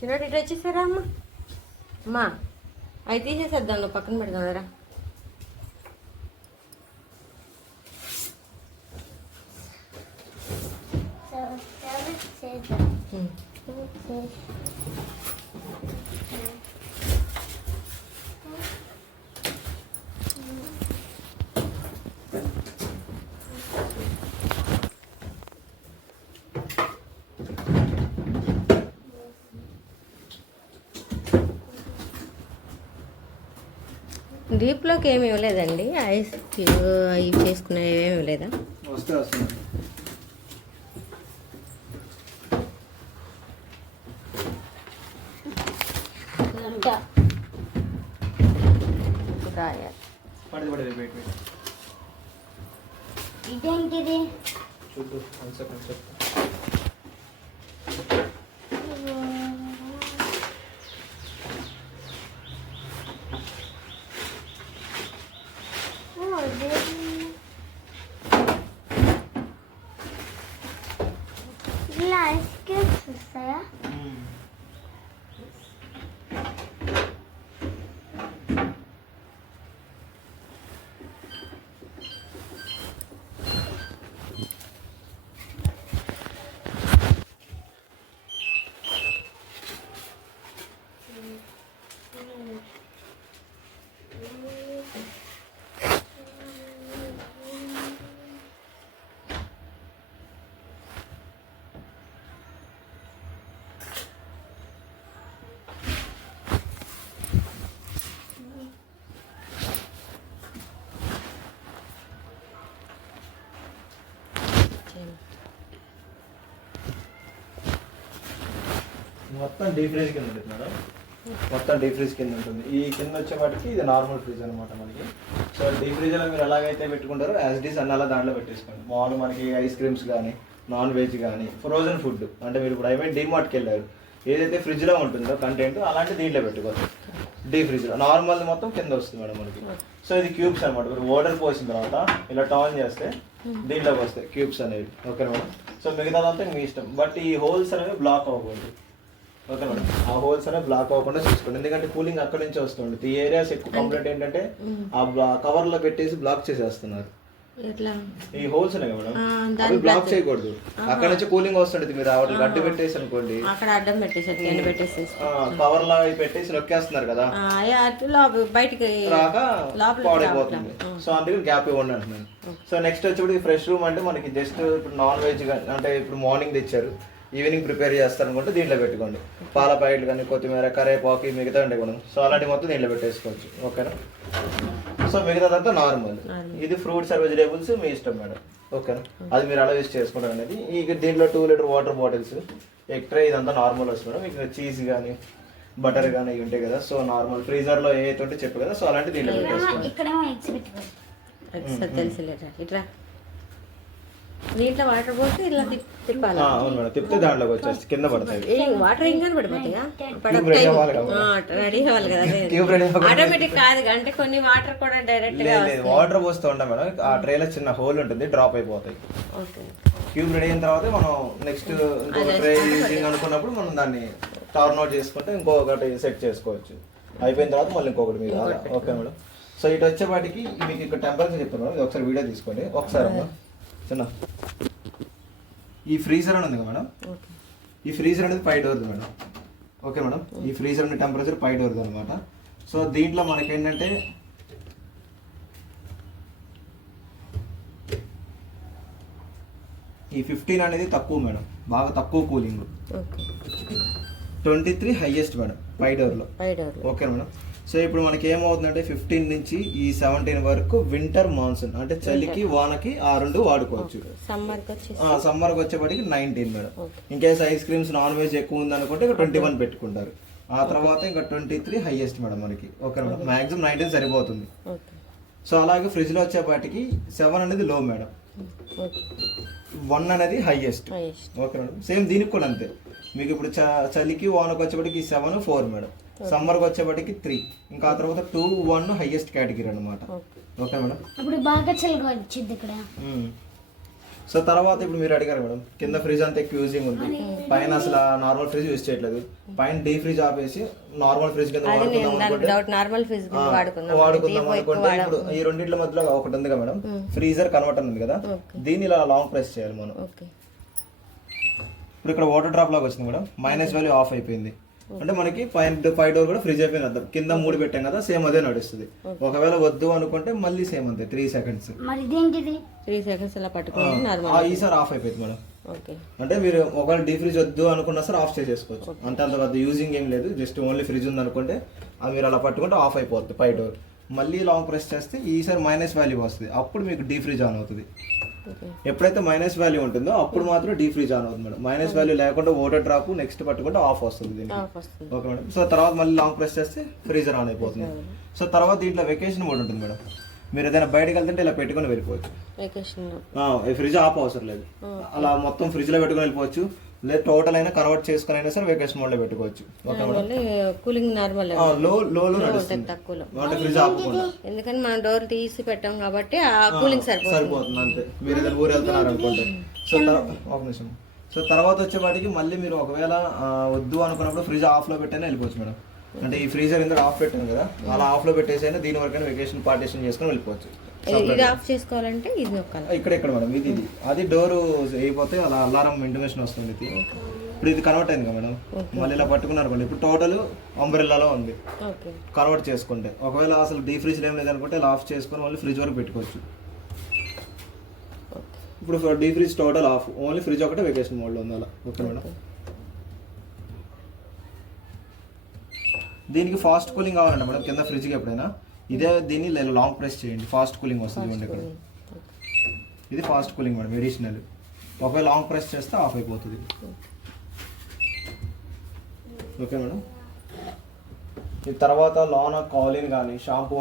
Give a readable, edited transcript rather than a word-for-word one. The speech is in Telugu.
చిన్నటి ఇటు వచ్చేసారా అమ్మ? అమ్మా అవి తీసేసేద్దాం, నువ్వు పక్కన పెడదాం రా. డీప్లోకి ఏమి ఇవ్వలేదండి, ఐస్ అవి చేసుకునేవి ఏమి ఇవ్వలేదా? వస్తే వస్తుంది. ఇదేంటిది? చూద్దు సెకండ్ చెప్తా. ఇలా ఐస్ క్యూబ్స్ వస్తాయా? మొత్తం డీప్ ఫ్రీజ్ కింద ఉంటుంది మేడం. మొత్తం డీప్ ఫ్రీజ్ కింద ఉంటుంది. ఈ కింద వచ్చేవాటికి ఇది నార్మల్ ఫ్రిడ్జ్ అనమాట మనకి. సో డీప్ ఫ్రీజ్లో మీరు ఎలాగైతే పెట్టుకుంటారో యాజ్ ఇట్ ఈస్ అలా దాంట్లో పెట్టేసుకోండి. మామూలు మనకి ఐస్ క్రీమ్స్ కానీ నాన్ వెజ్ కానీ ఫ్రోజన్ ఫుడ్ అంటే మీరు ఇప్పుడు ఐ మీన్ డీమార్ట్కి వెళ్ళారు, ఏదైతే ఫ్రిడ్జ్లో ఉంటుందో కంటెంట్ అలాంటి దీంట్లో పెట్టుకోవచ్చు. డీప్ ఫ్రిడ్జ్లో నార్మల్ మొత్తం కింద వస్తుంది మేడం మనకి. సో ఇది క్యూబ్స్ అనమాట. మీరు వాటర్ పోసిన తర్వాత ఇలా టర్న్ చేస్తే దీంట్లోకి వస్తాయి క్యూబ్స్ అనేవి. Okay madam. సో మిగతాదంతా మీ ఇష్టం, బట్ ఈ హోల్స్ అనేవి బ్లాక్ అవ్వకూడదు. Okay madam. ఆ హోల్స్ అనేవి బ్లాక్ అవ్వకుండా చూసుకోండి, ఎందుకంటే కూలింగ్ అక్కడి నుంచి వస్తుంది. ఈ ఏరియాస్ ఎక్కువ కంప్లైంట్ ఏంటంటే ఆ కవర్ లో పెట్టేసి బ్లాక్ చేసేస్తున్నారు. ఈ హోల్స్ ఉన్నాయి మేడం, అవి బ్లాక్ చేయకూడదు. అక్కడ నుంచి కూలింగ్ వస్తుంది. మీరు వాటికి అడ్డు పెట్టేసి అనుకోండి, అక్కడ అడ్డం పెట్టేసి కవర్ లా పెట్టేసి నొక్కేస్తున్నారు కదా, బయటికి రాక పాడైపోతుంది. సో అందుకని గ్యాప్ ఇవ్వండి అంటున్నాను. సో నెక్స్ట్ వచ్చి ఫ్రెష్ రూమ్ అంటే మనకి జస్ట్ ఇప్పుడు నాన్ వెజ్ అంటే ఇప్పుడు మార్నింగ్ తెచ్చారు, ఈవినింగ్ ప్రిపేర్ చేస్తారనుకుంటే దీంట్లో పెట్టుకోండి. పాల ప్యాకెట్లు కానీ కొత్తిమీర కరేపాకు మిగతా ఉంటాయి కూడా, సో అలాంటి మొత్తం దీంట్లో పెట్టేసుకోవచ్చు. ఓకేనా. సో మిగతాదంతా నార్మల్. ఇది ఫ్రూట్స్ ఆర్ వెజిటేబుల్స్ మీ ఇష్టం మేడం. ఓకేనా, అది మీరు అలా యూస్ చేసుకుంటారు అనేది. ఈ దీంట్లో 2 లీటర్ వాటర్ బాటిల్స్ ఎక్స్ట్రా ఇదంతా నార్మల్ వస్తుంది మేడం. మీకు చీజ్ కానీ బటర్ కానీ ఇవి ఉంటాయి కదా, సో నార్మల్ ఫ్రీజర్లో ఏ ఉంటే చెప్పు కదా, సో అలాంటి దీంట్లో పెట్టేసుకోండి. తెలిసిలేదా ఇట్లా దీంట్లో వాటర్ పోతే ఇలా తిప్పాలి. అవును మేడం, తిప్పితే దాంట్లోకి వచ్చేసి కింద పడతాయి. వాటర్ ఇంకా పడిపోతాయా? రెడీ అవ్వాలి కదా, ఆటోమేటిక్ కాదు అంటే కొన్ని వాటర్ కూడా డైరెక్ట్ గా వాటర్ పోస్తూ ఉంటాం మేడం. ఆ ట్రేలో చిన్న హోల్ ఉంటుంది, డ్రాప్ అయిపోతాయి. క్యూబ్ రెడీ అయిన తర్వాత మనం నెక్స్ట్ ఇంకొక ట్రే యూజింగ్ అనుకున్నప్పుడు మనం దాన్ని టర్న్ అవుట్ చేసుకుంటే ఇంకొకటి సెట్ చేసుకోవచ్చు. అయిపోయిన తర్వాత మళ్ళీ ఇంకొకటి మీద. Okay madam. సో ఇటు వచ్చేపాటికి మీకు ఇక్కడ టెంపరేచర్ చెప్తాను మేడం, ఒకసారి వీడియో తీసుకోండి ఒకసారి అమ్మా. చిన్న ఈ ఫ్రీజర్ అని ఉంది కదా మేడం, ఈ ఫ్రీజర్ అనేది 5 డోర్ది మేడం. Okay madam. ఈ ఫ్రీజర్ అనే టెంపరేచర్ 5 డోర్ది అనమాట. సో దీంట్లో మనకి ఏంటంటే ఈ 15 అనేది తక్కువ మేడం, బాగా తక్కువ కూలింగ్. 23 హైయెస్ట్ మేడం 5 డోర్లో. Okay madam. సో ఇప్పుడు మనకి ఏమవుతుందంటే 15 నుంచి ఈ 17 వరకు వింటర్ మాన్సూన్ అంటే చలికి వానకి ఆ రెండు వాడుకోవచ్చు. సమ్మర్కి వచ్చేప్పటికి 19 madam. In case ice creams non veg ఎక్కువ ఉందనుకుంటే 21 పెట్టుకుంటారు. ఆ తర్వాత ఇంకా 23 హైయెస్ట్ మేడం మనకి. Okay madam. మాక్సిమం 19 సరిపోతుంది. సో అలాగే ఫ్రిడ్జ్లో వచ్చేపాటికి 7 అనేది లో మేడం, 1 అనేది హైయెస్ట్. Okay madam. సేమ్ దీనికి కూడా అంతే. మీకు ఇప్పుడు చలికి వానకు వచ్చేప్పటికి 7, 4 మేడం. సమ్మర్కి వచ్చేప్పటికి 3, ఇంకా ఆ తర్వాత 2, 1 హైయెస్ట్ కేటగిరీ అనమాట. Okay madam. అప్పుడు బాగా చలిగా వచ్చింది ఇక్కడ. సో తర్వాత ఇప్పుడు మీరు అడిగారు మేడం, కింద ఫ్రిడ్జ్ అంతా ఎక్కువ యూజింగ్ ఉంది, పైన అసలు నార్మల్ ఫ్రిడ్జ్ యూజ్ చేయట్లేదు, పైన డీ ఫ్రిడ్జ్ ఆపేసి నార్మల్ ఫ్రిడ్జ్ కింద వాడుకుందాం అనుకుంటే నార్మల్ ఫ్రిడ్జ్ వాడుకుందాం అనుకుంటే ఇప్పుడు ఈ రెండింటి మధ్యలో ఒకటి ఉంది కదా మేడం, ఫ్రీజర్ కన్వర్టర్ ఉంది కదా, దీన్ని ఇలా లాంగ్ ప్రెస్ చేయాలి మనం. ఇప్పుడు ఇక్కడ వాటర్ డ్రాప్ లాగా వచ్చింది మేడం, మైనస్ వాల్యూ ఆఫ్ అయిపోయింది అంటే మనకి 5 డోర్ కూడా ఫ్రిడ్జ్ అయిపోయింది అర్థం. కింద 3 పెట్టాం కదా, సేమ్ అదే నడుస్తుంది. ఒకవేళ వద్దు అనుకుంటే మళ్ళీ సేమ్ అంతే 3 సెకండ్స్. మరి ఇదేంటిది 3 సెకండ్స్ అలా పట్టుకోండి నార్మల్. ఈసారి ఆఫ్ అయిపోయింది మేడం. ఓకే, అంటే మీరు ఒకవేళ డీ ఫ్రిడ్జ్ వద్దు అనుకున్నా సరే ఆఫ్ చేసేసుకోవచ్చు. అంత పెద్ద యూజింగ్ ఏం లేదు, జస్ట్ ఓన్లీ ఫ్రిడ్జ్ ఉంది అనుకుంటే అది మీరు అలా పట్టుకుంటే ఆఫ్ అయిపోతుంది 5 డోర్. మళ్ళీ లాంగ్ ప్రెస్ చేస్తే ఈసారి మైనస్ వాల్యూ వస్తుంది, అప్పుడు మీకు డీ ఫ్రిడ్జ్ ఆన్ అవుతుంది. ఎప్పుడైతే మైనస్ వాల్యూ ఉంటుందో అప్పుడు మాత్రం డీ ఫ్రిడ్జ్ ఆన్ అవుతుంది మేడం. మైనస్ వాల్యూ లేకుండా వాటర్ డ్రాప్ నెక్స్ట్ పట్టుకుంటే ఆఫ్ వస్తుంది దీనికి. Okay madam. సో తర్వాత మళ్ళీ లాంగ్ ప్రెస్ చేస్తే ఫ్రీజర్ ఆన్ అయిపోతుంది. సో తర్వాత దీంట్లో వెకేషన్ మోడ్ ఉంటుంది మేడం. మీరు ఏదైనా బయటకు వెళ్తుంటే ఇలా పెట్టుకుని వెళ్ళిపోవచ్చు. ఫ్రిడ్జ్ ఆఫ్ అవసరం లేదు, అలా మొత్తం ఫ్రిడ్జ్ లో పెట్టుకుని వెళ్ళిపోవచ్చు. లేదు టోటల్ అయినా కన్వర్ట్ చేసుకుని అయినా సరే వెకేషన్ మోడ్ లో పెట్టుకోవచ్చు. Okay madam. కూలింగ్ నార్మల్ లో నడుస్తుంది అంటే ఫ్రిడ్జ్ ఆపకుండా, ఎందుకంటే మనం డోర్ తీసి పెట్టాం కాబట్టి ఆ కూలింగ్ సరిపోతుంది అంతే. మీరు ఏదైనా ఊరు వెళ్తున్నారు అనుకుంటే. సో ఒక నిమిషం. సో తర్వాత వచ్చేవాటికి మళ్ళీ మీరు ఒకవేళ వద్దు అనుకున్నప్పుడు ఫ్రిడ్జ్ ఆఫ్ లో పెట్టైనా వెళ్ళిపోవచ్చు మేడం. అంటే ఈ ఫ్రీజర్ ఇందులో ఆఫ్ పెట్టాను కదా, అలా ఆఫ్ లో పెట్టేసి దీని వరకైనా వెకేషన్ పార్టీషన్ చేసుకుని వెళ్ళిపోవచ్చు. ఇది ఆఫ్ చేసుకోవాలంటే ఇది నొక్కాలి. ఇక్కడ మేడం ఇది అది డోర్ అయిపోతే అలా అలారం ఇంటిమేషన్ వస్తుంది. ఇప్పుడు ఇది కన్వర్ట్ అయింది కదా మేడం, మళ్ళీ ఇలా పట్టుకున్నారు కొండి. ఇప్పుడు టోటల్ అంబ్రెల్లాలో ఉంది. కన్వర్ట్ చేసుకుంటే ఒకవేళ అసలు డీ ఫ్రిడ్జ్ ఏం లేదనుకుంటే ఇలా ఆఫ్ చేసుకొని మళ్ళీ ఫ్రిడ్జ్ వరకు పెట్టుకోవచ్చు. ఇప్పుడు D fridge total off, only fridge ఒకటే వెకేషన్ మోడ్లో ఉంది అలా. Okay madam. దీనికి ఫాస్ట్ కూలింగ్ కావాలంటే మేడం కింద ఫ్రిడ్జ్కి ఎప్పుడైనా దీన్ని లాంగ్ ప్రెస్ చేయండి, ఫాస్ట్ కూలింగ్ వస్తుంది. ఇక్కడ ఇది ఫాస్ట్ కూలింగ్ మేడం, ఎడిషనల్. ఒకవేళ లాంగ్ ప్రెస్ చేస్తే ఆఫ్ అయిపోతుంది. Okay madam. ఈ తర్వాత లోన కాలిన్ కానీ షాంపూ